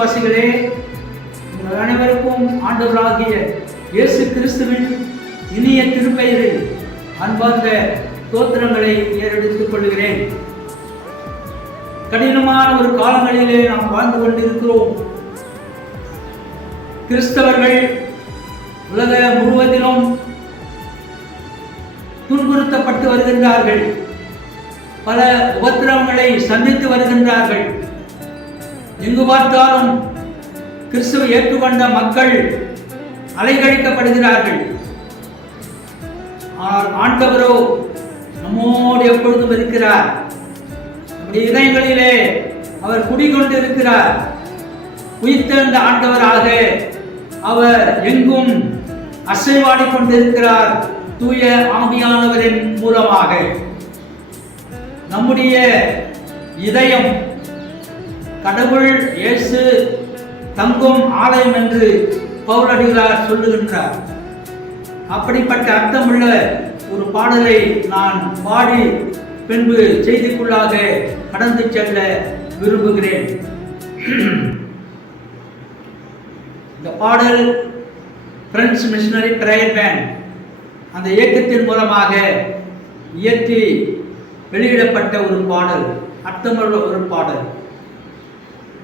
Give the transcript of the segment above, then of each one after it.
விசுவாசிகளே, உங்கள் அனைவருக்கும் ஆண்டவராகிய இயேசு கிறிஸ்துவின் இனிய திருப்பெயரில் அன்பார்ந்த ஸ்தோத்திரங்களை ஏறெடுத்துக் கொள்கிறேன். கடினமான ஒரு காலங்களிலே நாம் வாழ்ந்து கொண்டிருக்கிறோம். கிறிஸ்தவர்கள் உலக முழுவதிலும் துன்புறுத்தப்பட்டு வருகின்றார்கள். பல உபத்திரவங்களை சந்தித்து வருகின்றார்கள். எங்கு பார்த்தாலும் கிறிஸ்துவை ஏற்றுக்கொண்ட மக்கள் அலைகழிக்கப்படுகிறார்கள். ஆனால் ஆண்டவரோ நம்மோடு எப்பொழுதும் இருக்கிறார். நம்முடைய இதயங்களிலே அவர் குடிகொண்டிருக்கிறார். உயிர்த்தெழுந்த ஆண்டவராக அவர் எங்கும் அசைவாடிக் கொண்டிருக்கிறார். தூய ஆவியானவரின் மூலமாக நம்முடைய இதயம் கடவுள் இயேசு தங்கும் ஆலயம் என்று பவுலடிகளார் சொல்லுகின்றார். அப்படிப்பட்ட அர்த்தமுள்ள ஒரு பாடலை நான் பாடி பின்பு செய்திக்குள்ளாக கடந்து செல்ல விரும்புகிறேன். இந்த பாடல் பிரெஞ்சு மிஷனரி பிரேயர் பேண்ட் அந்த இயக்கத்தின் மூலமாக இயற்றி வெளியிடப்பட்ட ஒரு பாடல், அர்த்தமுள்ள ஒரு பாடல்.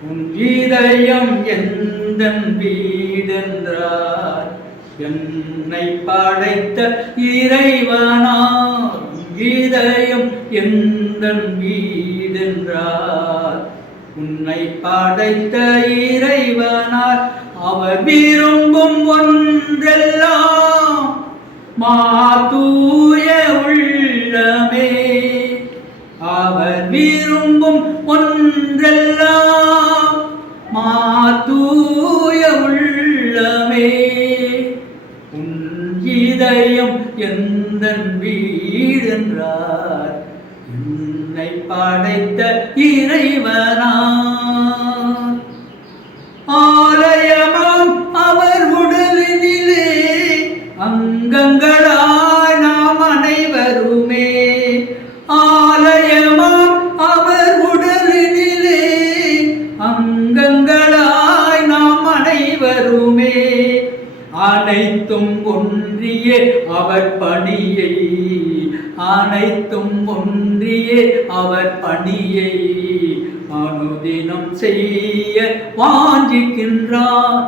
உன் இதயம் எந்தன் வீடென்றார், என்னை படைத்த இறைவனார். இதயம் எந்தன் வீடென்றார், உன்னை படைத்த இறைவனார். அவர் விரும்பும் ஒன்றெல்லாம் மாதூய உள்ளமே. அவர் விரும்பும் ஒன்றெல்லாம் மாதூய உள்ளமே. உன் இதயம் எந்தன் வீடென்றார், என்னை படைத்த இறைவனார். ஆலயமாம் அவர் உடலினிலே அங்கங்களாய் நாம் அனைவருமே. ஆலயமாம் அவர் உடலினிலே அங்கங்களாய் நாம் அனைவருமே. அனைத்தும் ஒன்றியே அவர் பணியை, அனைத்தும் ஒன்றியே அவர் பணியை அனுதினம் செய்ய வாஞ்சிக்கின்றார்.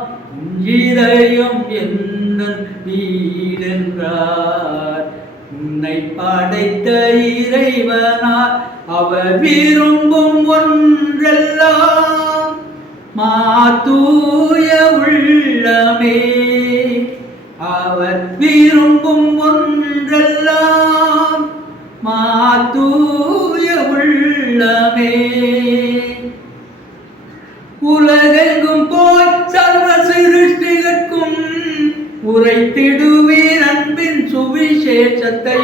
இதயம் எந்தன் வீடென்றார், உன்னை படைத்த இறைவனார். அவர் விரும்பும் ஒன்றெல்லாம் மாதூய உள்ளமே. அவர் விரும்பும் ஒன்றெல்லாம் மாதூய உள்ளமே. உலகெங்கும் போய் சர்வ சிருஷ்டிகர்க்கும் உரைத்திடுவீர் அன்பின் சுவிசேஷத்தை.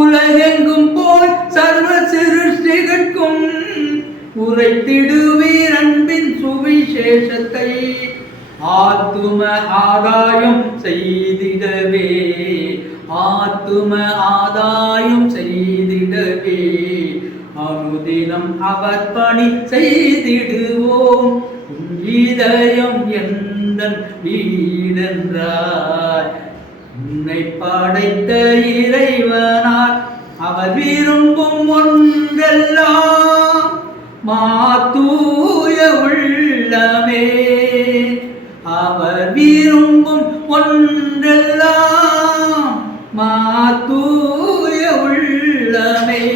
உலகெங்கும் போய் சர்வ சிருஷ்டிகர்க்கும் உரைத்திடுவீர் அன்பின் சுவிசேஷத்தை. ஆத்தும ஆதாயம் செய்திடவே, ஆத்தும ஆதாயம் செய்திடவே அனுதினம் அவர் பணி செய்திடுவோம். இதயம் எந்தன் வீடென்றார், உன்னை படைத்த இறைவனார். அவர் விரும்பும் ஒன்றெல்லாம் மாதூய உள்ளமே. அவர் விரும்பும் ஒன்றெல்லாம் மாதூய உள்ளமே.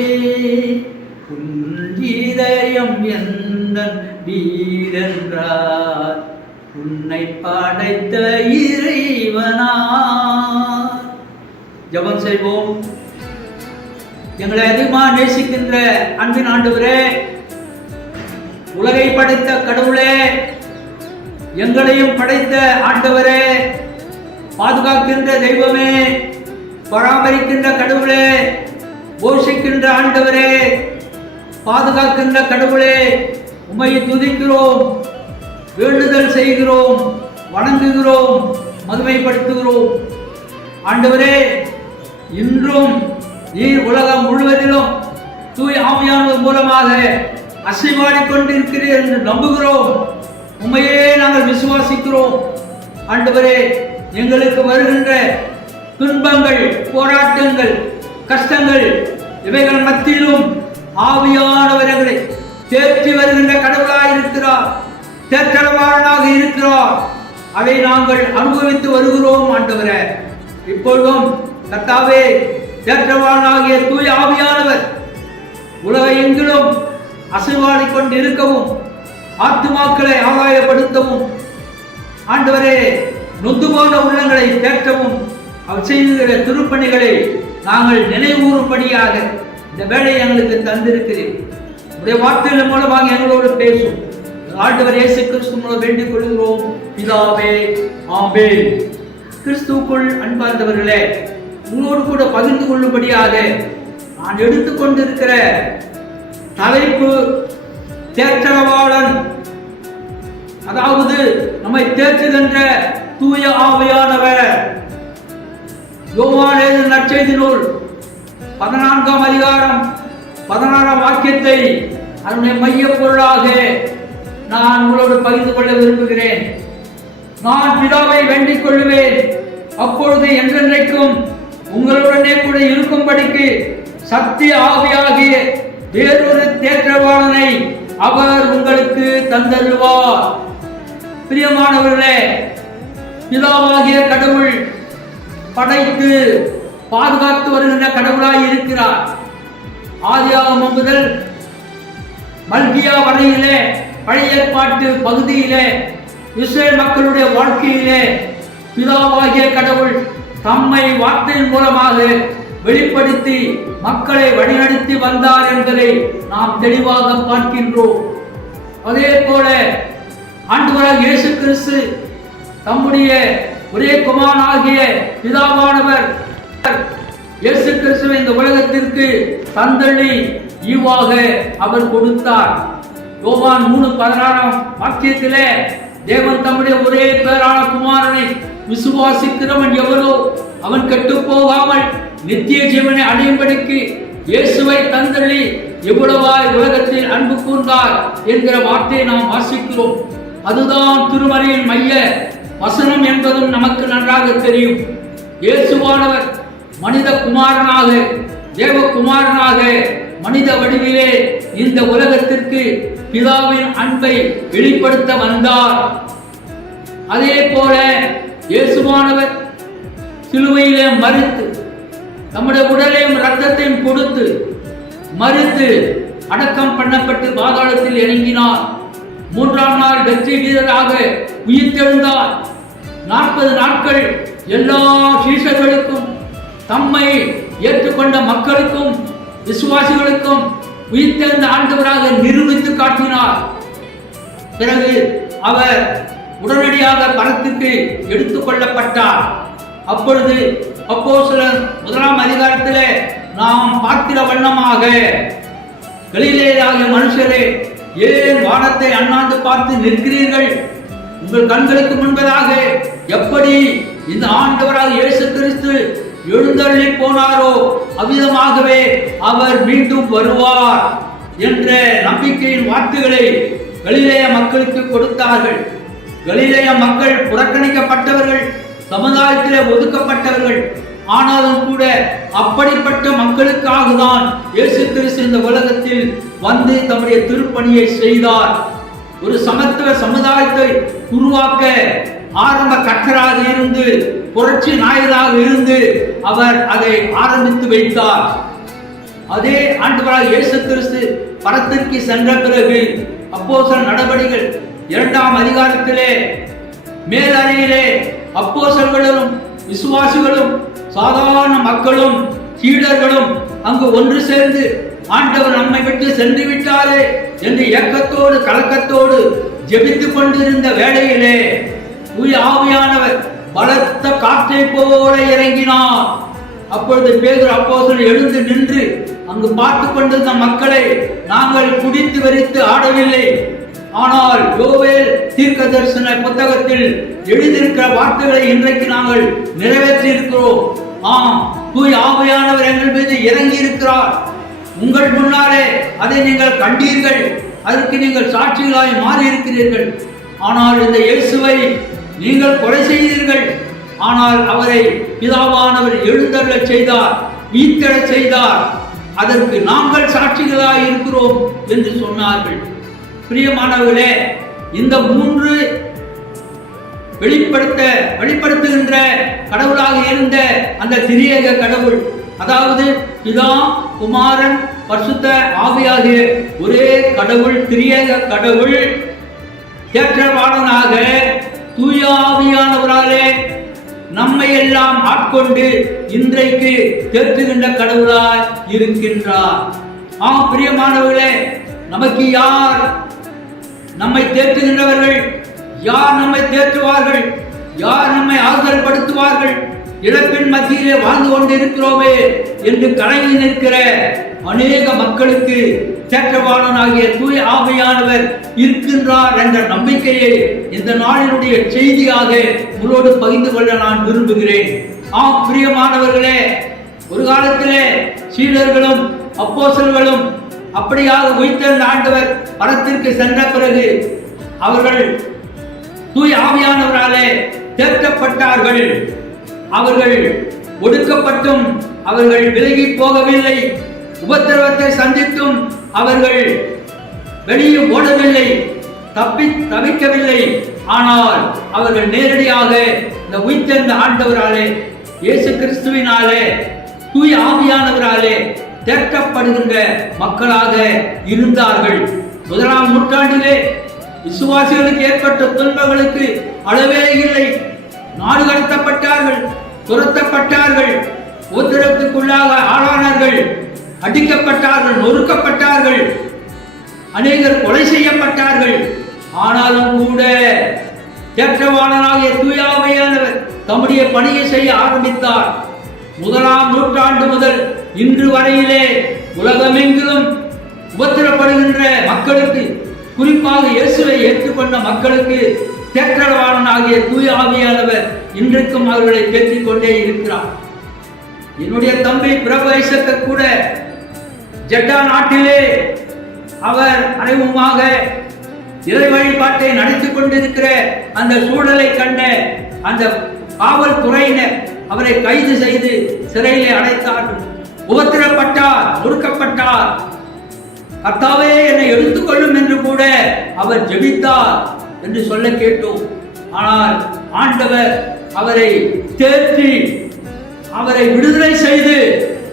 இதயம் எந்தன் வீடென்றார், உன்னை படைத்த இறைவனார். ஜெபம் செய்வோம். எங்களை அதிகமாக நேசிக்கின்ற அன்பின் ஆண்டவரே, உலகை படைத்த கடவுளே, எங்களையும் படைத்த ஆண்டவரே, பாதுகாக்கின்ற தெய்வமே, பராமரிக்கின்ற கடவுளே, போஷிக்கின்ற ஆண்டவரே, பாதுகாக்கின்ற கடவுளே, உம்மை துதிக்கிறோம், வேண்டுதல் செய்கிறோம், வணங்குகிறோம், மகிமைப்படுத்துகிறோம். ஆண்டவரே, இன்றும் நீர் உலகம் முழுவதிலும் தூய் ஆவியானவர் மூலமாக அசைவாடிக் கொண்டிருக்கிறீர் என்று நம்புகிறோம். உம்மையே நாங்கள் விசுவாசிக்கிறோம். ஆண்டவரே, எங்களுக்கு வருகின்ற துன்பங்கள், போராட்டங்கள், கஷ்டங்கள் இவைகள் மத்தியிலும் ஆவியானவர் எங்களை தேற்றி வருகின்ற கடவுளாய் இருக்கிறார், தேற்றவாளனாக இருக்கிறார். அதை நாங்கள் அனுபவித்து வருகிறோம். ஆண்டவரே, இப்பொழுதும் கர்த்தாவே, தேற்றவாளனாகிய தூய ஆவியானவர் உலக எங்கிலும் அசைவாடிக் கொண்டு இருக்கவும், ஆத்துமாக்களை ஆதாயப்படுத்தவும், ஆண்டவரே, நொந்து போன உள்ளங்களை தேற்றவும் அவர் செய்கிற திருப்பணிகளை நாங்கள் நினைவூறும்படியாக இந்த வேலையை எங்களுக்கு தந்திருக்கிறேன். உடைய வார்த்தைகள் மூலமாக எங்களோடு பேசும். ஆண்டவர் இயேசு கிறிஸ்து மூலம் வேண்டிக் கொள்கிறோம் பிதாவே, ஆமென். கிறிஸ்துவுக்குள் அன்பார்ந்தவர்களே, உங்களோடு கூட பகிர்ந்து கொள்ளும்படியாக நான் எடுத்துக்கொண்டிருக்கிற தலைப்பு தேற்றவாளன், அதாவது நம்மை தேற்றுகின்ற தூய ஆவியானவர். யோவான் எழுதின நற்செய்தி நூல் 14ஆம் அதிகாரம் 16ஆம் வாக்கியத்தை அதனுடைய மைய பொருளாக நான் உங்களோடு பகிர்ந்து கொள்ள விரும்புகிறேன். நான் பிதாவை வேண்டிக் கொள்ளுவேன், அப்பொழுது என்றென்றைக்கும் உங்களுடனே கூட இருக்கும்படிக்கு சத்திய ஆவியாகிய வேறொரு தேற்றவாளனை அவர் உங்களுக்கு தந்தருவார். பிரியமானவர்களே, பிதாவாகிய கடவுள் படைத்து பாதுகாத்து வருகின்ற கடவுளாய் இருக்கிறார். ஆதியாகமம் முதல் மல்கியா வரையிலே பழைய ஏற்பாட்டு பகுதியிலே இஸ்ரேல் மக்களுடைய வாழ்க்கையிலே பிதாவாகிய கடவுள் தம்மை வார்த்தையின் மூலமாக வெளிப்படுத்தி மக்களை வழிநடத்தி வந்தார் என்பதை நாம் தெளிவாக பார்க்கின்றோம். அதே போல ஆண்டவராகிய இயேசு கிறிஸ்து தம்முடைய ஒரே குமாரனாகிய பிதாவானவர் இயேசு கிறிஸ்துவை இந்த உலகத்திற்கு தந்தளி ஈவாக அவர் கொடுத்தார். யோவான் 3:16ஆம் வாக்கியத்திலே தேவன் தம்முடைய ஒரே பேரான குமாரனை விசுவாசிக்கிறவன் எவரோ அவன் கெட்டு போகாமல் நித்திய ஜீவனை அடையும்படிக்கு இயேசுவை தந்தளி எவ்வளவாய் உலகத்தில் அன்பு கூர்ந்தார் என்கிற வார்த்தையை நாம் வாசிக்கிறோம். அதுதான் திருமறையின் மைய வசனம் என்பதும் நமக்கு நன்றாக தெரியும். இயேசுவானவர் மனித குமாரனாக, தேவகுமாரனாக மனித வடிவிலே இந்த உலகத்திற்கு பிதாவின் அன்பை வெளிப்படுத்த வந்தார். அதே போல இயேசுவானவர் சிலுவையிலே மரித்து தம்முடைய உடலையும் இரத்தத்தையும் கொடுத்து மரித்து அடக்கம் பண்ணப்பட்டு பாதாளத்தில் இறங்கினார். 3ஆம் நாள் வெற்றி வீரராக உயிர்த்தெழுந்தார். 40 நாட்கள் எல்லா சீஷர்களுக்கும், தம்மை ஏற்றுக்கொண்ட மக்களுக்கும், விசுவாசிகளுக்கும் உயிர்த்தெழுந்த ஆண்டவராக நிரூபித்து காட்டினார். பிறகு அவர் உடனடியாக பரத்துக்கு எடுத்துக் கொள்ளப்பட்டார். அப்பொழுது அப்போஸ்தலர் 1ஆம் அதிகாரத்திலே நாம் பார்க்கிற வண்ணமாக, கலிலேயராகிய மனுஷரே, ஏன் வானத்தை அண்ணாந்து பார்த்து நிற்கிறீர்கள்? உங்கள் கண்களுக்கு முன்பதாக எப்படி இந்த ஆண்டவராக இயேசு கிறிஸ்து எழுந்தருளி போனாரோ அவ்விதமாகவே அவர் மீண்டும் வருவார் என்ற நம்பிக்கையின் வார்த்தைகளை கலிலேய மக்களுக்கு கொடுத்தார்கள். கலிலேய மக்கள் புறக்கணிக்கப்பட்டவர்கள், சமுதாயத்திலே ஒதுக்கப்பட்டவர்கள். ஆனாலும் கூட அப்படிப்பட்ட மக்களுக்காக தான் இயேசு கிறிஸ்து இந்த உலகத்தில் வந்து தம்முடைய திருப்பணியை செய்தார். ஒரு சமத்துவ சமுதாயத்தை உருவாக்க ஆரம்ப கர்த்தராக இருந்து, புரட்சி நாயகராக இருந்து அவர் அதை ஆரம்பித்து வைத்தார். அதே ஆண்டவராகிய இயேசு கிறிஸ்து பரத்திற்கு சென்ற பிறகு அப்போஸ்தலர் நடபடிகள் 2ஆம் அதிகாரத்திலே மேலறையிலே அப்போஸ்தலர்களும் விசுவாசிகளும் சாதாரண மக்களும் சீடர்களும் அங்கு ஒன்று சேர்ந்து ஆண்டவர் நம்மை விட்டு சென்று விட்டாரே என்று ஏக்கத்தோடு கலக்கத்தோடு ஜெபித்துக் கொண்டிருந்த வேளையிலே தூய ஆவியானவர் பலத்த காற்றை போல இறங்கினார். அப்பொழுது பேதுரு அப்போஸ்தலர் எழுந்து நின்று அங்கு பார்த்து கொண்டிருந்த மக்களை, நாங்கள் குடித்து வெறித்து ஆடவில்லை, ஆனால் யோவேல் தீர்க்க தரிசன புத்தகத்தில் எழுதியிருக்கிற வார்த்தைகளை இன்றைக்கு நாங்கள் நிறைவேற்றி இருக்கிறோம். தூய ஆவியானவர் எங்கள் மீது இறங்கி இருக்கிறார். உங்கள் முன்னாலே அதை நீங்கள் கண்டீர்கள், அதற்கு நீங்கள் சாட்சிகளாய் மாறி இருக்கிறீர்கள். ஆனால் இந்த இயேசுவை நீங்கள் கொலை செய்தீர்கள், ஆனால் அவரை பிதாவானவர் எழுந்தருளச் செய்தார், உயிர்த்தெழச் செய்தார், அதற்கு நாங்கள் சாட்சிகளாய் இருக்கிறோம் என்று சொன்னார்கள். பிரியமானவர்களே, இந்த மூன்று வெளிப்படுத்துகின்ற கடவுளாக இருந்த அந்த திரியேக கடவுள், அதாவது பிதா, குமாரன், பரிசுத்த ஆவியாகிய ஒரே கடவுள், திரியேக கடவுள் தேற்றவாளனாக தூய ஆவியானவராலே நம்மை எல்லாம் ஆட்கொண்டு இன்றைக்கு தேற்றுகின்ற கடவுளாய் இருக்கின்றார். ஆம் பிரியமானவர்களே, நமக்கு யார் நம்மை தேற்றுகின்றவர்கள்? யார் நம்மை தேற்றுவார்கள்? யார் நம்மை ஆறுதல் படுத்துவார்கள்? இழப்பின் மத்தியிலே வாழ்ந்து கொண்டு இருக்கிறோமே என்று கலங்கி நிற்கிற அநேக மக்களுக்கு தேற்றவாளனாகிய தூய ஆவியானவர் இருக்கின்றார் என்ற நம்பிக்கையை இந்த நாளினுடைய செய்தியாக உங்களோடு பகிர்ந்து கொள்ள நான் விரும்புகிறேன். ஆம் பிரியமானவர்களே, ஒரு காலத்திலே சீடர்களும் அப்போஸ்தலர்களும் அப்படியாக உயிர்த்தெழுந்த ஆண்டவர் பரத்திற்கு சென்ற பிறகு அவர்கள் தூய ஆவியானவராலே தேற்றப்பட்டார்கள். அவர்கள் ஒடுக்கப்பட்டும் அவர்கள் விலகி போகவில்லை. உபத்திரவத்தை சந்தித்தும் அவர்கள் வெளியே ஓடவில்லை, தவிக்கவில்லை. ஆனால் அவர்கள் நேரடியாக இந்த உயிர்த்தெழுந்த ஆண்டவராலே, இயேசு கிறிஸ்துவினாலே, தூய ஆவியானவராலே தேற்றப்படுகின்ற மக்களாக இருந்தார்கள். முதலாம் நூற்றாண்டிலே விசுவாசிகளுக்கு ஏற்பட்ட துன்பங்களுக்கு அளவே இல்லை. நாடு கடத்தப்பட்டார்கள், துரத்தப்பட்டார்கள், உத்தரவுக்குள்ளாக ஆளானார்கள், அடிக்கப்பட்டார்கள், நொறுக்கப்பட்டார்கள், அநேகர் கொலை செய்யப்பட்டார்கள். ஆனாலும் கூட தேற்றவாளனாகிய தூய ஆவியானவர் தம்முடைய பணியை செய்ய ஆரம்பித்தார். முதலாம் நூற்றாண்டு முதல் இன்று வரையிலே உலகமெங்கிலும் உபத்திரப்படுகின்ற மக்களுக்கு, குறிப்பாக இயேசுவை ஏற்றுக்கொண்ட மக்களுக்கு தேற்றவாளனாகிய தூய ஆவியானவர் இன்றைக்கும் அவர்களை தேற்றிக் கொண்டே இருக்கிறார். என்னுடைய தம்பி பிரபு ஐசக்க கூட ஜெட்டா நாட்டிலே அவர் அனைவருமாக இறை வழிபாட்டை நடத்திக் கொண்டிருக்கிற அந்த சூழலை கண்ட அந்த காவல்துறையினர் அவரை கைது செய்து சிறையிலே அடைத்தார்கள். உபத்திரப்பட்டார், ஒடுக்கப்பட்டார். கர்த்தாவே என்னை எடுத்துக்கொள்ளும் என்று கூட அவர் ஜெபித்தார் என்று சொல்ல கேட்டோம். ஆனால் ஆண்டவர் அவரை தேற்றி அவரை விடுதலை செய்து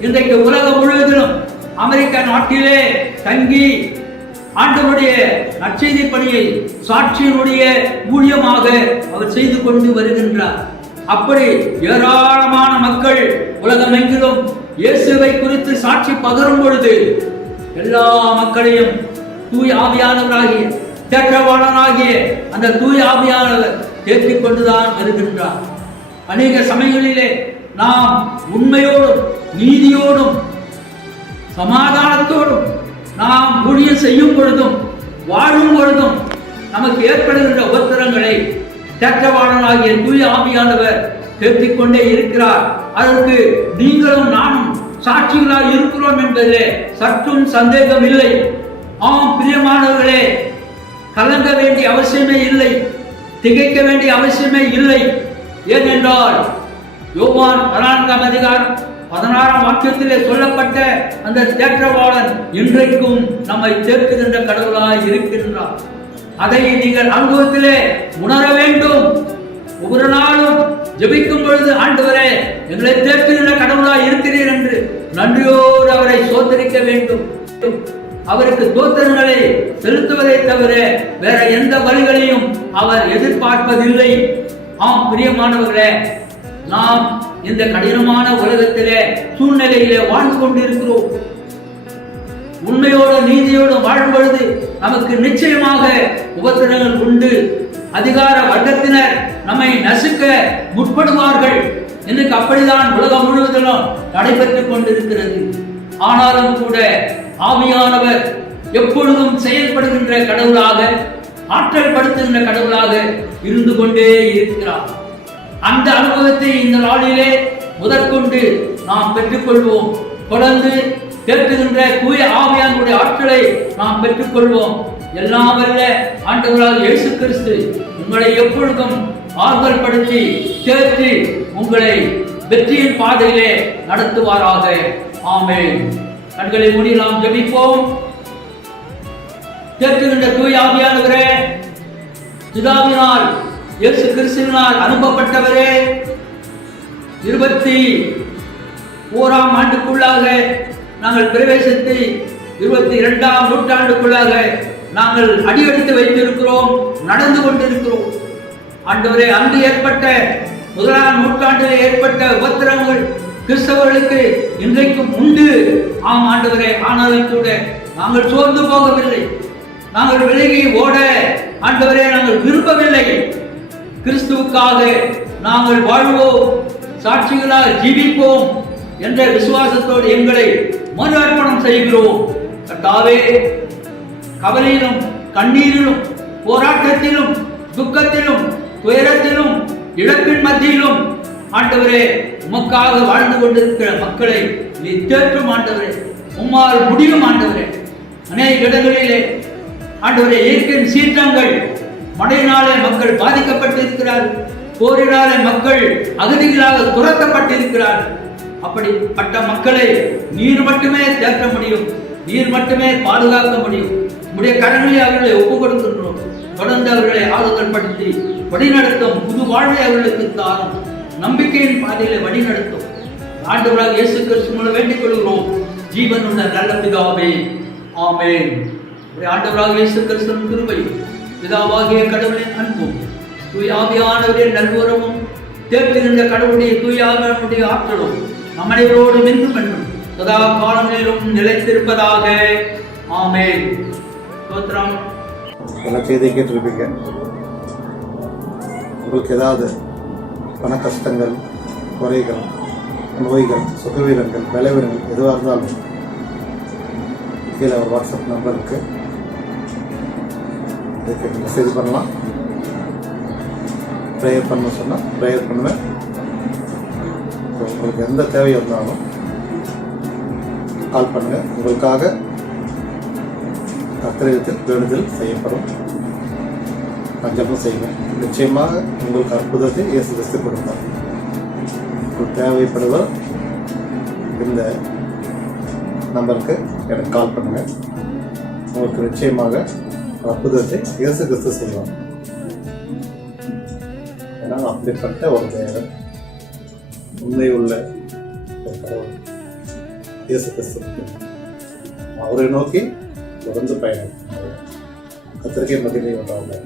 இன்றைக்கு உலகம் முழுவதிலும் அமெரிக்க நாட்டிலே தங்கி ஆண்டவருடைய நற்செய்தி பணியை சாட்சியினுடைய ஊழியமாக அவர் செய்து கொண்டு வருகின்றார். அப்படி ஏராளமான மக்கள் உலகமெங்கிலும் இயேசுவை குறித்து சாட்சி பகரும் பொழுது எல்லா மக்களையும் தூய ஆவியானவராகிய தேற்றவாளனாகிய அந்த தூய ஆவியானவர் தேற்றிக் கொண்டுதான் வருகின்றார். அநேக சமயங்களிலே நாம் உண்மையோடும் நீதியோடும் சமாதானத்தோடும் நாம் ஊழியம் செய்யும் பொழுதும் வாழும் பொழுதும் நமக்கு ஏற்படுகின்ற உபத்திரங்களை தேற்றவாளனாகிய தூய ஆவியானவர் தேற்றிக் கொண்டே இருக்கிறார். அதற்கு நீங்களும் நானும் சாட்சிகளாக இருக்கிறோம் என்பதிலே சற்றும் சந்தேகம் இல்லை. ஆம் பிரியமானவர்களே, கலங்க வேண்டிய அவசியமே இல்லை, திகைக்க வேண்டிய அவசியமே இல்லை. ஏனென்றால் யோவான் 14ஆம் அதிகாரம் 16ஆம் வாக்கியத்திலே சொல்லப்பட்ட அந்த தேற்றவாளன் இன்றைக்கும் நம்மை தேற்றுகின்ற கடவுளாய் இருக்கின்றார். அதை நீங்கள் அனுபவத்திலே உணர வேண்டும். ஒவ்வொரு நாளும் ஜெபிக்கும் பொழுது ஆண்டவரே எங்களை தேற்றுகின்ற கடவுளாய் இருக்கிறீர் என்று நன்றியோடு அவரை சோதரிக்க வேண்டும். அவருக்கு தோத்திரங்களை செலுத்துவதை தவிர வேற எந்த வழிகளையும் அவர் எதிர்பார்ப்பதில்லை. ஆம் பிரியமானவர்களே, நாம் இந்த கடினமான உலகத்திலே சூழ்நிலையிலே வாழ்ந்து கொண்டிருக்கிறோம். உண்மையோடு நீதியோடு வாழும் பொழுது நமக்கு நிச்சயமாக உபத்திரங்கள் உண்டு. அதிகார வர்க்கத்தினர் நம்மை நசுக்க முற்படுவார்கள். இன்னைக்கு அப்படிதான் உலகம் முழுவதிலும் நடைபெற்றுக் கொண்டிருக்கிறது. ஆனாலும் கூட ஆவியானவர் எப்பொழுதும் செயல்படுகின்ற கடவுளாக, ஆற்றல் படுத்துகின்ற கடவுளாக இருந்து கொண்டே இருக்கிறார். அந்த அனுபவத்தை இந்த நாளிலே முதற்கொண்டு நாம் பெற்றுக்கொள்வோம். தொடர்ந்து தேற்றுகின்ற தூய ஆவியானுடைய ஆற்றலை நாம் பெற்றுக்கொள்வோம். எல்லாம் வல்ல ஆண்டவராக இயேசு கிறிஸ்து உங்களை எப்பொழுதும் ஆறுதல்படுத்தி தேற்றி உங்களை வெற்றியின் பாதையிலே நடத்துவாராக. ஆமென். கண்களை மூடி நாம் ஜெபிப்போம். தேற்றுகின்ற தூய ஆவியானவரே, பிதாவினால் இயேசு கிறிஸ்துவினால் அனுப்பப்பட்டவரே, 21ஆம் ஆண்டுக்குள்ளாக நாங்கள் பிரவேசித்து 22ஆம் நூற்றாண்டுக்குள்ளாக நாங்கள் அடியெடுத்து வைத்திருக்கிறோம், நடந்து கொண்டிருக்கிறோம். ஆண்டவரே, அன்று ஏற்பட்ட 1ஆம் நூற்றாண்டில் ஏற்பட்ட உபத்திரங்கள் கிறிஸ்தவர்களுக்கு இன்றைக்கும் உண்டு. ஆம் ஆண்டவரே, ஆனாலும் கூட நாங்கள் சோர்ந்து போகவில்லை, நாங்கள் விலகி ஓட ஆண்டவரே நாங்கள் விரும்பவில்லை. கிறிஸ்துவுக்காக நாங்கள் வாழ்வோம், சாட்சிகளால் ஜீவிப்போம் என்ற விசுவாசத்தோடு எங்களை மறு அர்ப்பணம் செய்கிறோம். கர்த்தாவே, கவலையிலும் கண்ணீரிலும் போராட்டத்திலும் துக்கத்திலும் துயரத்திலும் இழப்பின் மத்தியிலும் ஆண்டவரே உமக்காக வாழ்ந்து கொண்டிருக்கிற மக்களை நீ தேற்றும் ஆண்டவரே. உம்மால் முடியும் ஆண்டவரே. அநேக இடங்களிலே ஆண்டவரே இயற்கையின் சீற்றங்கள், மழையினாலே மக்கள் பாதிக்கப்பட்டிருக்கிறார்கள், போரினாலே மக்கள் அகதிகளாக துரத்தப்பட்டிருக்கிறார்கள். அப்படிப்பட்ட மக்களை நீர் மட்டுமே தேற்ற முடியும், நீர் மட்டுமே பாதுகாக்க முடியும். உடைய கடனிலே அவர்களை ஒப்புக் கொடுக்கின்றோம். தொடர்ந்து அவர்களை ஆறுதல் படுத்தி வழிநடத்தும், புது வாழ்வை அவர்களுக்கு தாரும், நம்பிக்கையின் பாதையிலே வழிநடத்தும். ஆண்டவராக இயேசு கிறிஸ்து மூலம் வேண்டிக் கொள்கிறோம் ஜீவனுள்ள நல்ல பிதாவே. ஆமென். ஆண்டவராக இயேசு கிறிஸ்துவின் கிருபை, பிதாவாகிய கடவுளின் அன்பும், தூய ஆவியானவரின் நல்வரமும், தேற்றுகின்ற கடவுளுடைய தூய ஆவியானவருடைய ஆற்றலும் நம் அனைவரோடும் என்றும் என்றும் சதா காலங்களிலும் நிலைத்திருப்பதாக. ஆமென். ஸ்தோத்திரம். பல செய்தியை கேட்டிருப்பீங்க. உங்களுக்கு ஏதாவது பண கஷ்டங்கள், குறைகள், நோய்கள், சுகவீனங்கள், பலவீனங்கள் எதுவாக இருந்தாலும் கீழே ஒரு வாட்ஸ்அப் நம்பர் இருக்கு, இதுக்கு மெசேஜ் பண்ணலாம். ப்ரேயர் பண்ண சொன்னால் ப்ரேயர் பண்ணுவேன். உங்களுக்கு எந்த தேவை இருந்தாலும் கால் பண்ணுங்கள். உங்களுக்காக கர்த்தரிடத்தில் வேண்டுதல் செய்யப்படும். பஞ்சமும் செய்வேன். நிச்சயமாக உங்களுக்கு அற்புதத்தை இயேசு கிறிஸ்து கொடுத்தார். உங்களுக்கு தேவைப்படுவர் இந்த நம்பருக்கு எனக்கு கால் பண்ணுங்கள். உங்களுக்கு நிச்சயமாக அற்புதத்தை இயேசு கிறிஸ்து செய்வார். ஏன்னா அப்படிப்பட்ட ஒரு தேவன், உண்மை உள்ள ஒரு கடவுள் இயேசு கிறிஸ்து. அவரை நோக்கி தொடர்ந்து பயணம். கர்த்தருக்கே மகிமை உண்டாகுக.